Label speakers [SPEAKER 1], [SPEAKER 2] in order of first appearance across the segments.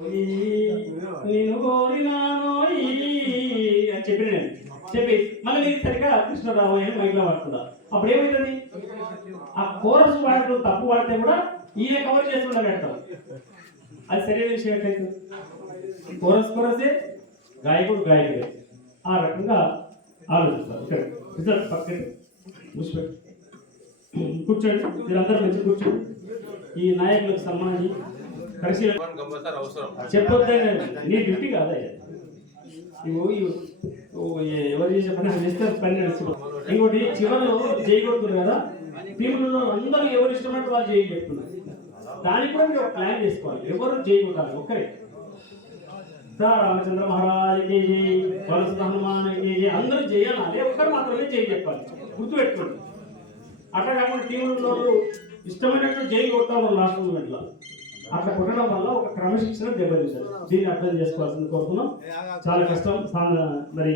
[SPEAKER 1] నేను కోరినానోయి అని చెప్పిన నేను. చెప్పి. మళ్ళీ సరిగా కృష్ణరావు అని మైక్లో వాడుతుందా అప్పుడు ఏమవుతుంది ఆ కోరస్ వాడటం తప్పు వాడితే కూడా ఈయన కవర్ చేస్తుండ పెడతాం అది సరైన విషయం ఎట్లయితే కోరస్ కోరసే గాయకుడు గాయకుడే. ఆ రకంగా ఆలోచిస్తారు. ఇక్కడ రిజల్ట్ పక్కన కూర్చోండి. మీరందరూ మంచి కూర్చోండి. ఈ నాయకులకు సన్మానం చెప్పొద్దే. నీ డ్యూటీ కాదా నువ్వు ఎవరు చేసే పని చేస్తే పని నడుస్తుంది. ఇంకోటి చివరిలో చేయకూడదు కదా. టీంలలో అందరూ ఎవరు ఇష్టమైనట్టు వాళ్ళు చేయి చెప్తున్నారు. దానికి కూడా మీరు ఒక ప్లాన్ చేసుకోవాలి. ఎవరు చేయకూడదు ఒక్కరే. రామచంద్ర మహారాజ్ జై వలస హనుమాన్ జై అందరూ చేయాలి. ఒక్కరు మాత్రమే చేయి చెప్పాలి. గుర్తుపెట్టుకోండి. అట్లా కాకుండా టీంలో ఇష్టమైనట్టు జై కొడతాం లాస్ట్ మూమెంట్లో అట్లా కొట్టడం వల్ల ఒక క్రమశిక్షణ దెబ్బతీశారు. దీన్ని అర్థం చేసుకోవాల్సింది కోరుతున్నాం చాలా కష్టం. మరి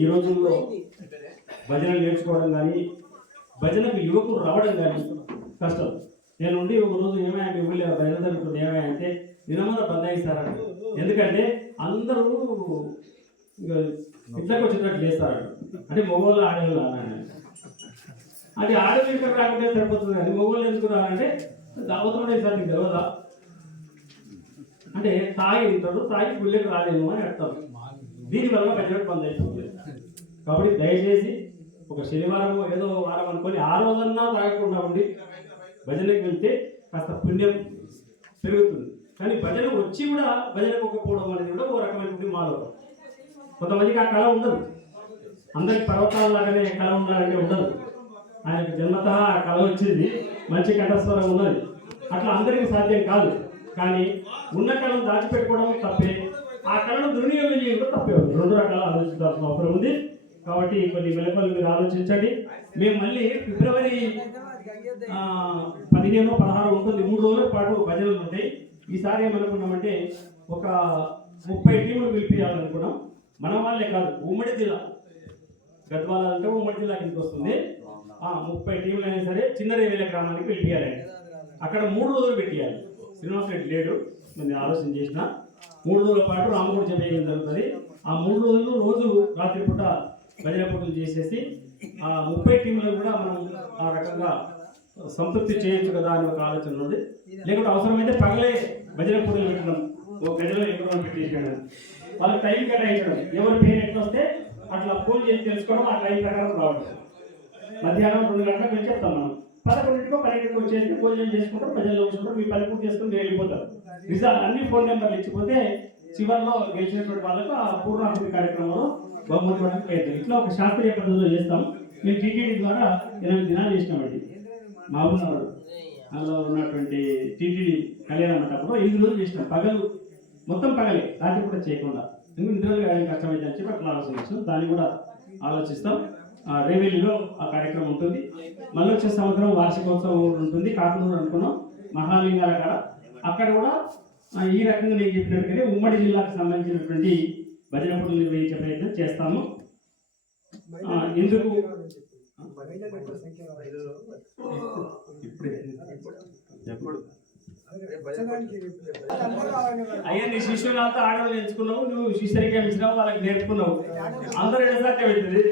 [SPEAKER 1] ఈ రోజుల్లో భజన నేర్చుకోవడం కానీ భజనకు యువకులు రావడం కానీ కష్టం. నేను ఉండి ఒక రోజు ఏమైనా ఊళ్ళో జరుగుతుంది. ఏమైంటే దినమంతా బదలాయిస్తారంట ఎందుకంటే అందరూ ఇట్లకి వచ్చినట్టు చేస్తారు అంటే మగవాళ్ళు ఆడవాళ్ళు అన్నాడు అది ఆడవాళ్ళు ఇక్కడ రాకుంటే సరిపోతుంది. కానీ మగవాళ్ళు ఎందుకు రాలంటే దావతం సార్ నీకు తెలియదా అంటే తాగి ఉంటాడు తాగి గుళ్ళకి రాలేము అని అర్థం. దీనివల్ల భజన బంద్ అయిపోతుంది కాబట్టి దయచేసి ఒక శనివారం ఏదో వారం అనుకొని ఆ రోజన్నా తాగకుండా ఉండి భజనకి వెళ్తే కాస్త పుణ్యం పెరుగుతుంది. కానీ భజన వచ్చి కూడా భజనకు ఒక్కపోవడం అనేది కూడా ఓ రకమైనటువంటి మాలో కొంతమందికి ఆ కళ ఉండదు. అందరికి పర్వతాల లాగానే కళ ఉండాలంటే ఉండదు. ఆయనకు జన్మత ఆ కళ వచ్చింది. మంచి కంఠస్వరం ఉన్నది. అట్లా అందరికీ సాధ్యం కాదు. కానీ ఉన్న కళను దాచిపెట్టుకోవడం తప్పే. ఆ కళను దుర్వినియోగం చేయడం తప్పే ఉంది. రెండు రకాల ఆలోచించాల్సిన అవసరం ఉంది. కాబట్టి కొన్ని మెలకువలు మీరు ఆలోచించండి. మేము మళ్ళీ ఫిబ్రవరి పదిహేను పదహారు ఉంటుంది. మూడు రోజుల పాటు భజనలు ఉంటాయి. ఈసారి ఏమనుకున్నామంటే ఒక ముప్పై టీములు పిలిపించాలనుకున్నాం మన వాళ్ళే కాదు ఉమ్మడి జిల్లా. గద్వాల అంటే ఉమ్మడి జిల్లా కిందకి వస్తుంది. ముప్పై టీములు అయినా సరే చిన్న రేవేల గ్రామానికి పిలిపియాలి అక్కడ మూడు రోజులు పెట్టియాలి. శ్రీనివాస్ రెడ్డి లేడు. నేను ఆలోచన చేసిన. మూడు రోజుల పాటు రామగుడి చెప్పేయడం జరుగుతుంది. ఆ మూడు రోజులు రోజు రాత్రి పూట భజన పూటలు చేసేసి ఆ ముప్పై టీంలకు కూడా మనం ఆ రకంగా సంతృప్తి చేయొచ్చు కదా అని ఒక ఆలోచన ఉంది లేకుంటే అవసరమైతే పగలే భజన పూటలు పెట్టడం ఓ గదిలో ఎక్కడ పెట్టేసాడు వాళ్ళకి టైం కేటాయించడం. ఎవరి పేరు ఎట్లా వస్తే అట్లా ఫోన్ చేసి తెలుసుకోవడం ఆ టైం ప్రకారం రావడం. మధ్యాహ్నం రెండు గంటలకు మేము చెప్తాం మనం. పదకొండింటికో పన్నెండుకో వచ్చేసి భోజనం చేసుకుంటారు ప్రజల్లో కూర్చుంటారు మీ పని పూర్తి చేసుకుని మీరు వెళ్ళిపోతారు. రిజల్ట్ అన్ని ఫోన్ నెంబర్లు ఇచ్చిపోతే చివరిలో గెలిచినటువంటి వాళ్ళకు ఆ పూర్ణాహుతి కార్యక్రమంలో బహుమతి ఇవ్వడానికి లేదు ఇట్లా ఒక శాస్త్రీయ పద్ధతిలో చేస్తాం. మేము టీటీడీ ద్వారా ఎనిమిది దినాలు చేసినామండి. మహబూబ్నగర్ అందులో ఉన్నటువంటి టీటీడీ కళ్యాణ మంటపంలో ఎనిమిది రోజులు చేసినాం. పగలు మొత్తం పగలే. రాత్రి కూడా చేయకుండా. ఎందుకు నిద్ర కష్టమైందని చెప్పి అట్లా ఆలోచించాం. దాన్ని కూడా ఆలోచిస్తాం. రేవేలిలో ఆ కార్యక్రమం ఉంటుంది. మళ్ళీ వచ్చే సంవత్సరం వార్షికోత్సవం కూడా ఉంటుంది. కాకుండా అనుకున్నాం. మహాలింగాల కాడ. అక్కడ కూడా ఈ రకంగా నేను చెప్పినట్టుగానే ఉమ్మడి జిల్లాకు సంబంధించినటువంటి భజన పనులు నిర్వహించే ప్రయత్నం చేస్తాము. ఎందుకు? అయ్యా నీ శిష్యులతో ఆడవాళ్ళు ఎంచుకున్నావు నువ్వు శిష్యరిగా ఇచ్చినావు వాళ్ళకి నేర్చుకున్నావు అందరూ ఎడసాక అవుతుంది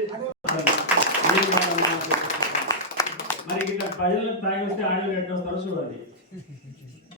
[SPEAKER 1] మరి ఇట్లా ప్రజలకు తాగి వస్తే ఆడవాళ్ళు ఎట్లా వస్తారో చూడండి